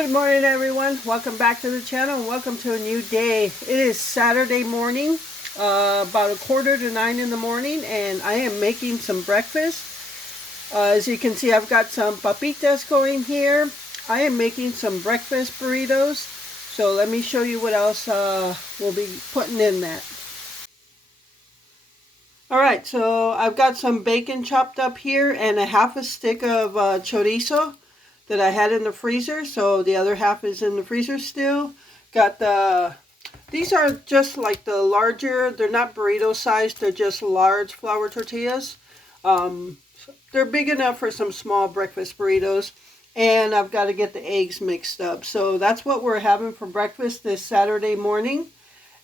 Good morning, everyone. Welcome back to the channel and welcome to a new day. It is Saturday morning, about 8:45 in the morning, and I am making some breakfast. As you can see, I've got some papitas going here. I am making some breakfast burritos. So let me show you what else we'll be putting in that. Alright, so I've got some bacon chopped up here and a half a stick of chorizo that I had in the freezer, so the other half is in the freezer still. Got these are just like the larger, they're not burrito sized, they're just large flour tortillas. They're big enough for some small breakfast burritos, and I've got to get the eggs mixed up. So that's what we're having for breakfast this Saturday morning.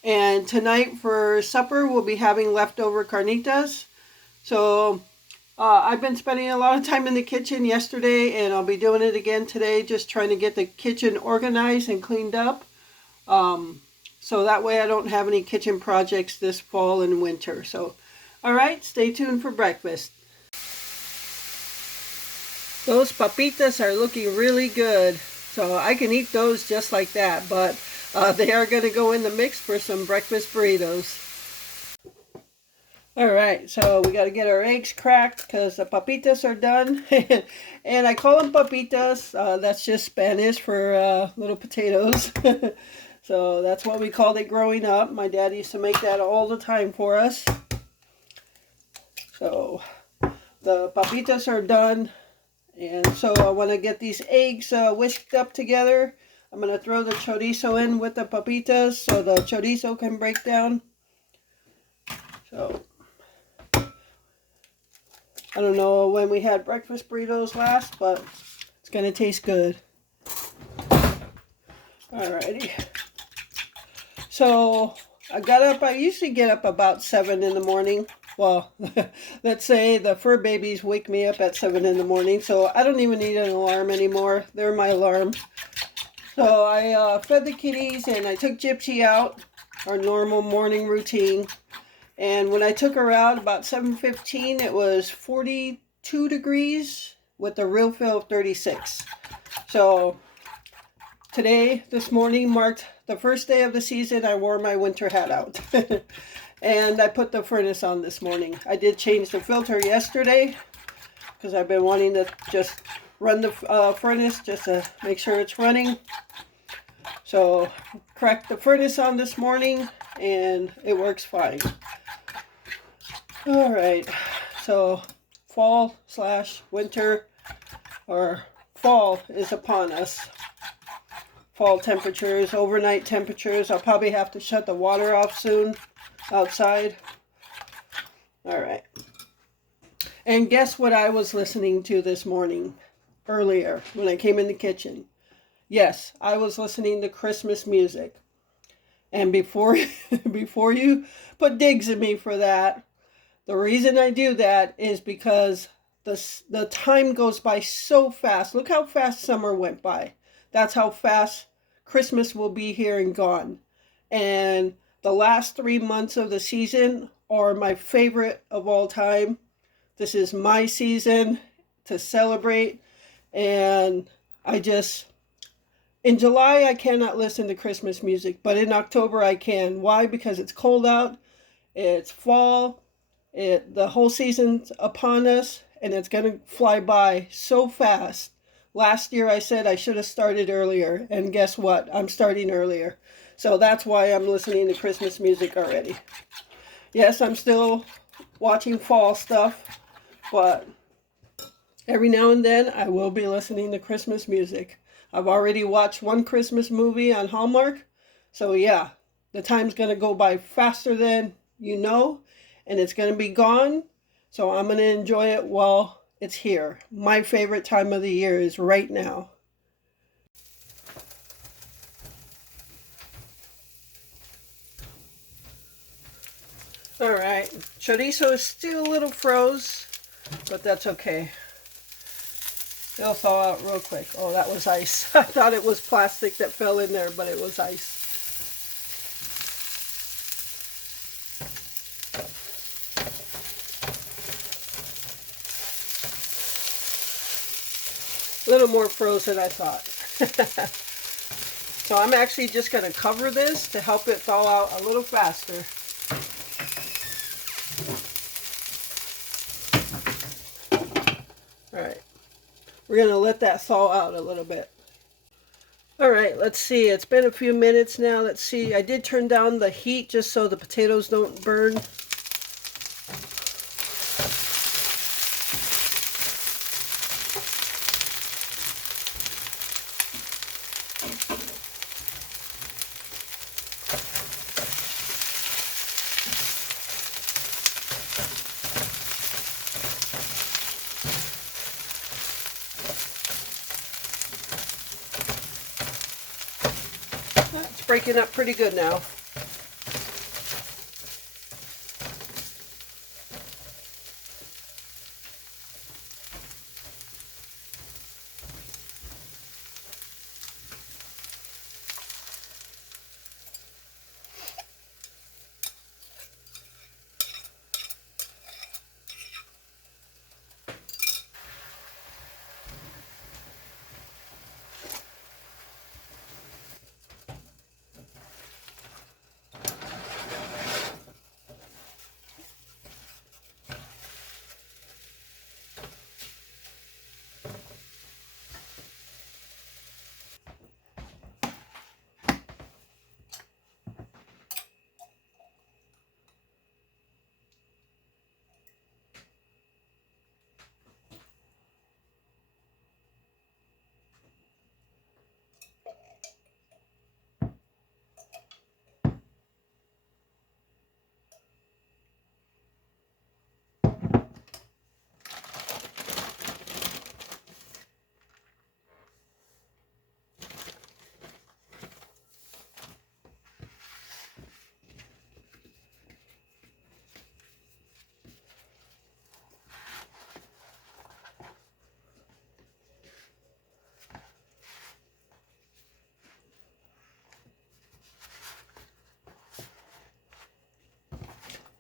And tonight for supper we'll be having leftover carnitas. So I've been spending a lot of time in the kitchen yesterday, and I'll be doing it again today, just trying to get the kitchen organized and cleaned up. So that way I don't have any kitchen projects this fall and winter. So, alright, stay tuned for breakfast. Those papitas are looking really good. So I can eat those just like that, but they are going to go in the mix for some breakfast burritos. Alright, so we got to get our eggs cracked because the papitas are done. And I call them papitas. That's just Spanish for little potatoes. So that's what we called it growing up. My dad used to make that all the time for us. So the papitas are done. And so I want to get these eggs whisked up together. I'm going to throw the chorizo in with the papitas so the chorizo can break down. So I don't know when we had breakfast burritos last, but it's going to taste good. Alrighty. So I usually get up about 7 in the morning. Well, let's say the fur babies wake me up at 7 in the morning, so I don't even need an alarm anymore. They're my alarm. So I fed the kitties and I took Gypsy out, our normal morning routine. And when I took her out about 7:15, it was 42 degrees with a real feel of 36. So today, this morning, marked the first day of the season. I wore my winter hat out. And I put the furnace on this morning. I did change the filter yesterday because I've been wanting to just run the furnace just to make sure it's running. So cracked the furnace on this morning and it works fine. Alright, so fall/winter, or fall is upon us. Fall temperatures, overnight temperatures. I'll probably have to shut the water off soon outside. Alright. And guess what I was listening to this morning, earlier, when I came in the kitchen? Yes, I was listening to Christmas music. And before you put digs at me for that, the reason I do that is because the time goes by so fast. Look how fast summer went by. That's how fast Christmas will be here and gone. And the last 3 months of the season are my favorite of all time. This is my season to celebrate. And in July I cannot listen to Christmas music, but in October I can. Why? Because it's cold out, it's fall, the whole season's upon us, and it's going to fly by so fast. Last year I said I should have started earlier, and guess what? I'm starting earlier. So that's why I'm listening to Christmas music already. Yes, I'm still watching fall stuff, but every now and then I will be listening to Christmas music. I've already watched one Christmas movie on Hallmark. So yeah, the time's going to go by faster than you know, and it's going to be gone. So I'm going to enjoy it while it's here. My favorite time of the year is right now. Alright, chorizo is still a little froze, but that's okay. It'll thaw out real quick. Oh, that was ice. I thought it was plastic that fell in there, but it was ice. A little more frozen, I thought. So I'm actually just going to cover this to help it thaw out a little faster. All right, we're going to let that thaw out a little bit. All right, let's see. It's been a few minutes now. Let's see. I did turn down the heat just so the potatoes don't burn. It's breaking up pretty good now.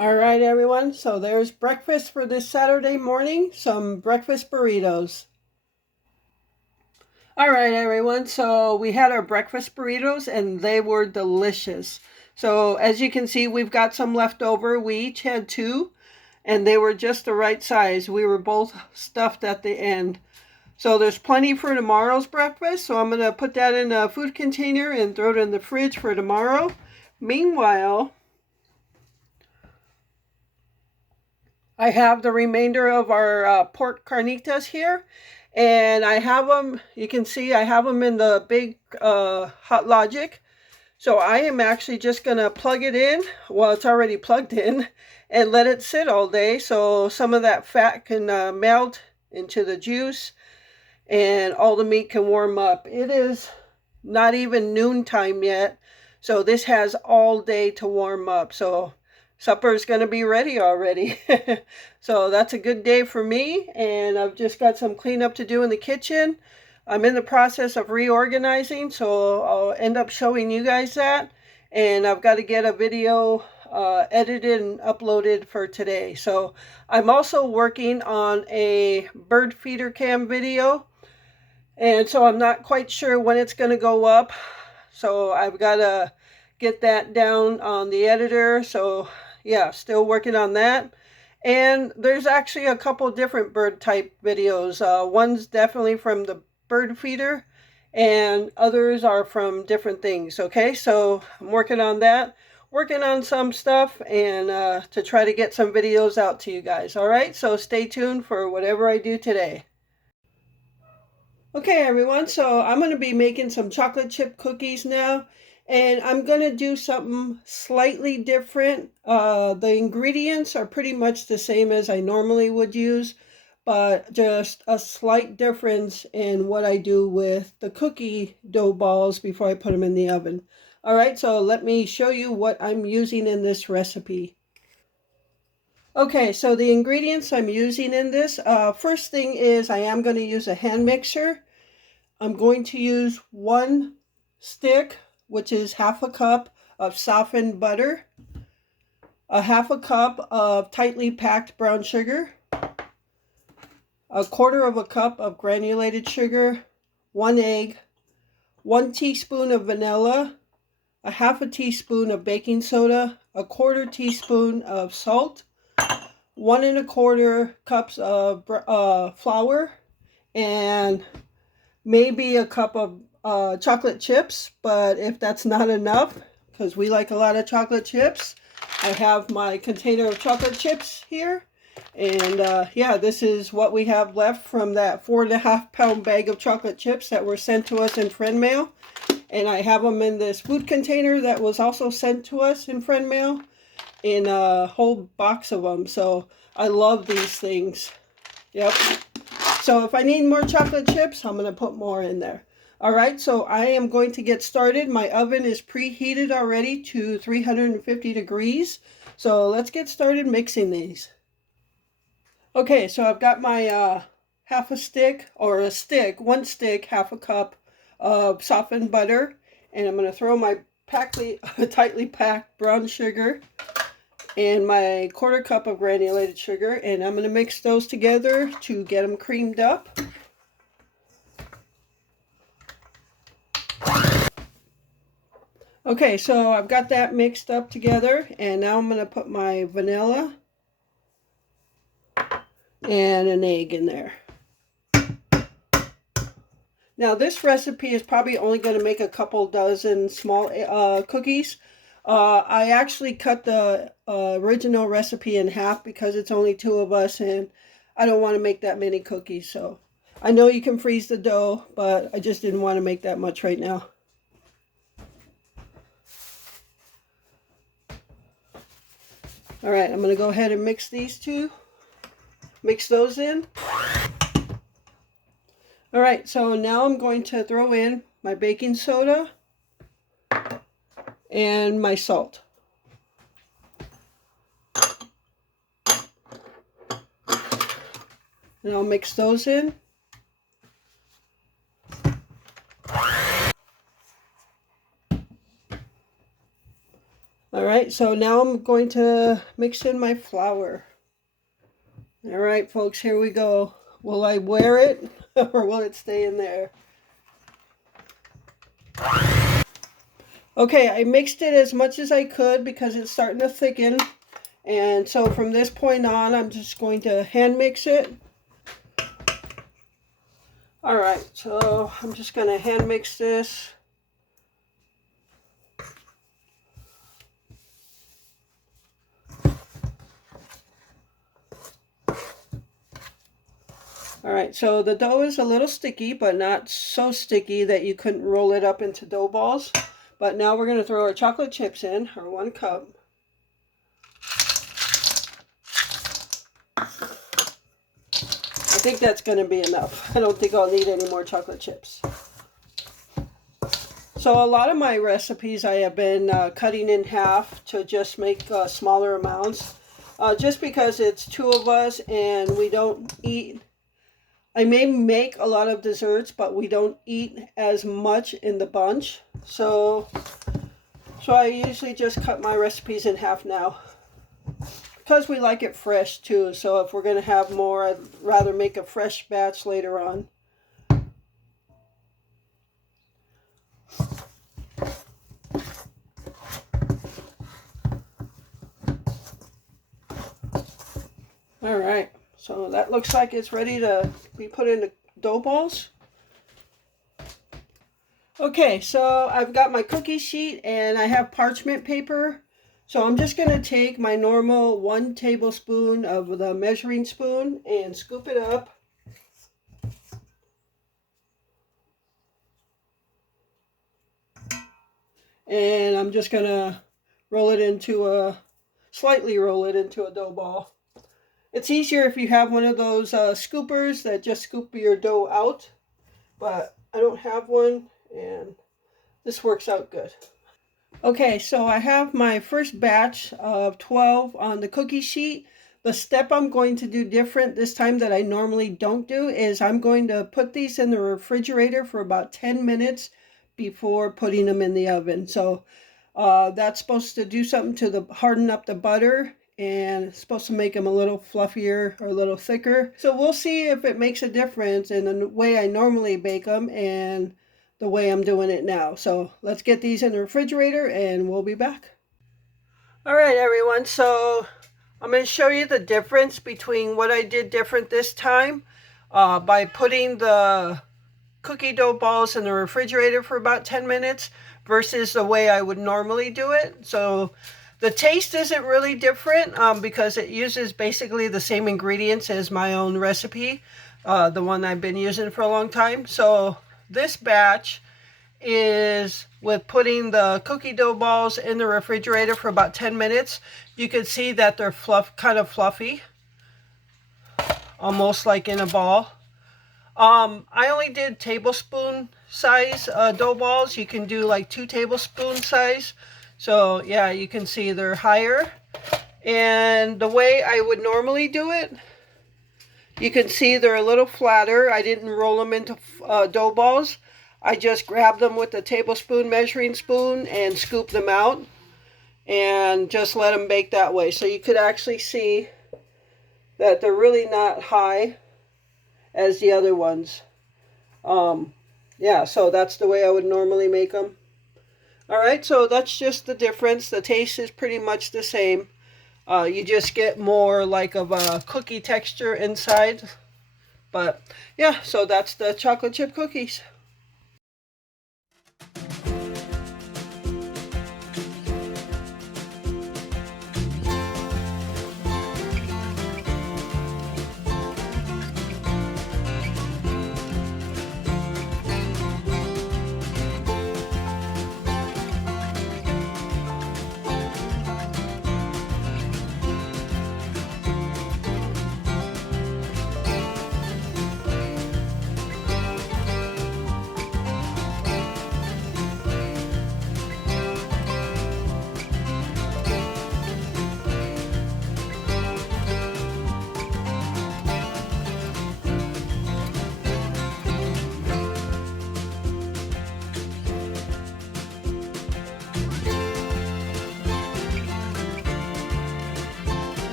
All right, everyone. So there's breakfast for this Saturday morning. Some breakfast burritos. All right, everyone. So we had our breakfast burritos and they were delicious. So as you can see, we've got some left over. We each had two and they were just the right size. We were both stuffed at the end. So there's plenty for tomorrow's breakfast. So I'm going to put that in a food container and throw it in the fridge for tomorrow. Meanwhile, I have the remainder of our pork carnitas here, and I have them, you can see I have them in the big Hot Logic. So I am actually just going to plug it in, well it's already plugged in, and let it sit all day so some of that fat can melt into the juice and all the meat can warm up. It is not even noontime yet, so this has all day to warm up. So supper is going to be ready already. So that's a good day for me, and I've just got some cleanup to do in the kitchen. I'm in the process of reorganizing, so I'll end up showing you guys that. And I've got to get a video edited and uploaded for today. So I'm also working on a bird feeder cam video, and so I'm not quite sure when it's going to go up. So I've got to get that down on the editor. So yeah, still working on that. And there's actually a couple different bird type videos. One's definitely from the bird feeder and others are from different things. Okay, so I'm working on that. Working on some stuff and to try to get some videos out to you guys. All right, so stay tuned for whatever I do today. Okay, everyone, so I'm going to be making some chocolate chip cookies now, and I'm going to do something slightly different. The ingredients are pretty much the same as I normally would use, but just a slight difference in what I do with the cookie dough balls before I put them in the oven. All right, so let me show you what I'm using in this recipe. Okay, so the ingredients I'm using in this, first thing is I am going to use a hand mixer. I'm going to use 1 stick, which is half a cup of softened butter, a half a cup of tightly packed brown sugar, a quarter of a cup of granulated sugar, 1 egg, 1 teaspoon of vanilla, a half a teaspoon of baking soda, a 1/4 teaspoon of salt, 1 1/4 cups of flour, and maybe a cup of chocolate chips. But if that's not enough, because we like a lot of chocolate chips, I have my container of chocolate chips here. And yeah, this is what we have left from that 4.5 pound bag of chocolate chips that were sent to us in friend mail. And I have them in this food container that was also sent to us in friend mail, in a whole box of them. So I love these things. Yep. So if I need more chocolate chips, I'm going to put more in there. All right, so I am going to get started. My oven is preheated already to 350 degrees. So let's get started mixing these. Okay, so I've got my half a stick, or a stick, 1 stick, half a cup of softened butter. And I'm going to throw my tightly packed brown sugar and my 1/4 cup of granulated sugar. And I'm going to mix those together to get them creamed up. Okay, so I've got that mixed up together, and now I'm going to put my vanilla and an egg in there. Now this recipe is probably only going to make a couple dozen small cookies. I actually cut the original recipe in half because it's only 2 of us, and I don't want to make that many cookies. So I know you can freeze the dough, but I just didn't want to make that much right now. All right, I'm going to go ahead and mix these two. Mix those in. All right, so now I'm going to throw in my baking soda and my salt. And I'll mix those in. All right, so now I'm going to mix in my flour. All right, folks, here we go. Will I wear it or will it stay in there? Okay, I mixed it as much as I could because it's starting to thicken. And so from this point on, I'm just going to hand mix it. All right, so I'm just going to hand mix this. All right, so the dough is a little sticky, but not so sticky that you couldn't roll it up into dough balls. But now we're going to throw our chocolate chips in, our 1 cup. I think that's going to be enough. I don't think I'll need any more chocolate chips. So a lot of my recipes I have been cutting in half to just make smaller amounts. Just because it's 2 of us and we don't eat. I may make a lot of desserts, but we don't eat as much in the bunch. So I usually just cut my recipes in half now. Because we like it fresh too. So if we're going to have more, I'd rather make a fresh batch later on. All right, so that looks like it's ready to be put into dough balls. Okay, so I've got my cookie sheet and I have parchment paper. So I'm just going to take my normal 1 tablespoon of the measuring spoon and scoop it up. And I'm just going to slightly roll it into a dough ball. It's easier if you have one of those scoopers that just scoop your dough out, but I don't have one, and this works out good. Okay, so I have my first batch of 12 on the cookie sheet. The step I'm going to do different this time that I normally don't do is I'm going to put these in the refrigerator for about 10 minutes before putting them in the oven. So that's supposed to do something to harden up the butter, and it's supposed to make them a little fluffier or a little thicker. So we'll see if it makes a difference in the way I normally bake them and the way I'm doing it now. So let's get these in the refrigerator and we'll be back. All right, everyone. So I'm going to show you the difference between what I did different this time by putting the cookie dough balls in the refrigerator for about 10 minutes versus the way I would normally do it. So the taste isn't really different because it uses basically the same ingredients as my own recipe, the one I've been using for a long time. So this batch is with putting the cookie dough balls in the refrigerator for about 10 minutes. You can see that they're kind of fluffy, almost like in a ball. I only did tablespoon size dough balls. You can do like 2 tablespoon size. So yeah, you can see they're higher. And the way I would normally do it, you can see they're a little flatter. I didn't roll them into dough balls. I just grabbed them with a tablespoon measuring spoon and scoop them out and just let them bake that way. So you could actually see that they're really not high as the other ones. Yeah, so that's the way I would normally make them. All right, so that's just the difference. The taste is pretty much the same. You just get more like of a cookie texture inside. But yeah, so that's the chocolate chip cookies.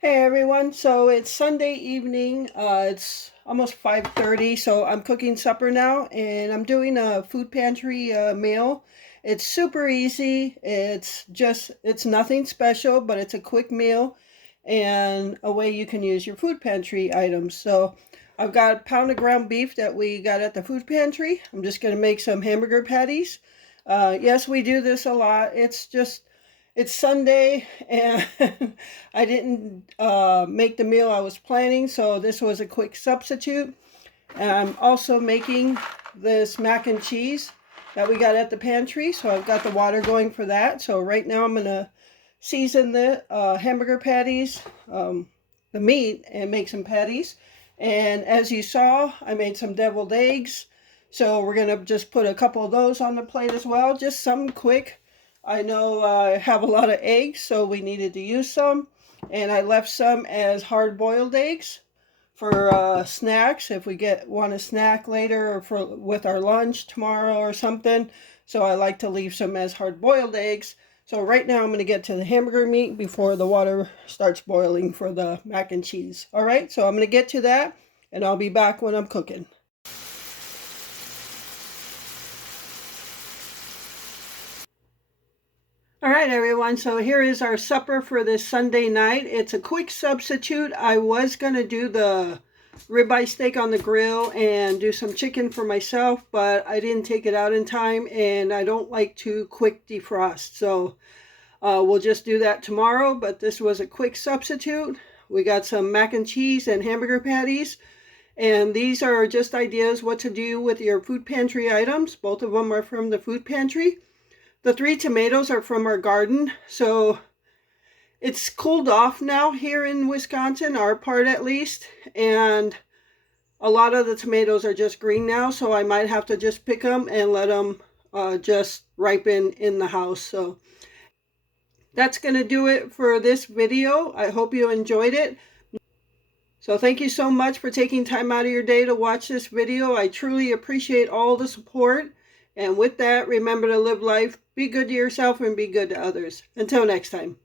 Hey everyone, so it's Sunday evening. It's almost 5:30, so I'm cooking supper now and I'm doing a food pantry meal. It's super easy. It's nothing special, but it's a quick meal and a way you can use your food pantry items. So I've got a pound of ground beef that we got at the food pantry. I'm just going to make some hamburger patties. Yes, we do this a lot. It's Sunday and I didn't make the meal I was planning, so this was a quick substitute. And I'm also making this mac and cheese that we got at the pantry, so I've got the water going for that. So right now I'm going to season the hamburger patties, the meat, and make some patties. And as you saw, I made some deviled eggs. So we're going to just put a couple of those on the plate as well, just something quick. I know I have a lot of eggs, so we needed to use some. And I left some as hard-boiled eggs for snacks if we want a snack later or with our lunch tomorrow or something. So I like to leave some as hard-boiled eggs. So right now I'm going to get to the hamburger meat before the water starts boiling for the mac and cheese. All right, so I'm going to get to that, and I'll be back when I'm cooking. All right, everyone, so here is our supper for this Sunday night. It's a quick substitute. I was going to do the ribeye steak on the grill and do some chicken for myself, but I didn't take it out in time, and I don't like to quick defrost. So we'll just do that tomorrow, but this was a quick substitute. We got some mac and cheese and hamburger patties, and these are just ideas what to do with your food pantry items. Both of them are from the food pantry. The 3 tomatoes are from our garden, so It's cooled off now here in Wisconsin, our part at least, and a lot of the tomatoes are just green now, so I might have to just pick them and let them just ripen in the house. So that's going to do it for this video. I hope you enjoyed it. So thank you so much for taking time out of your day to watch this video. I truly appreciate all the support. And with that, remember to live life, be good to yourself, and be good to others. Until next time.